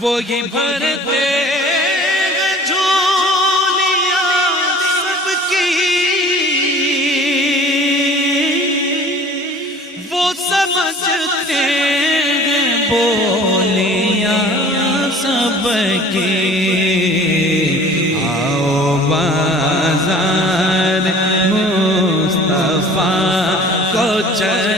وہی بھرتے ہیں جھولیاں سب کی، وہ سمجھتے ہیں بولیاں سب کی۔ آؤ بازار مصطفیٰ کو چل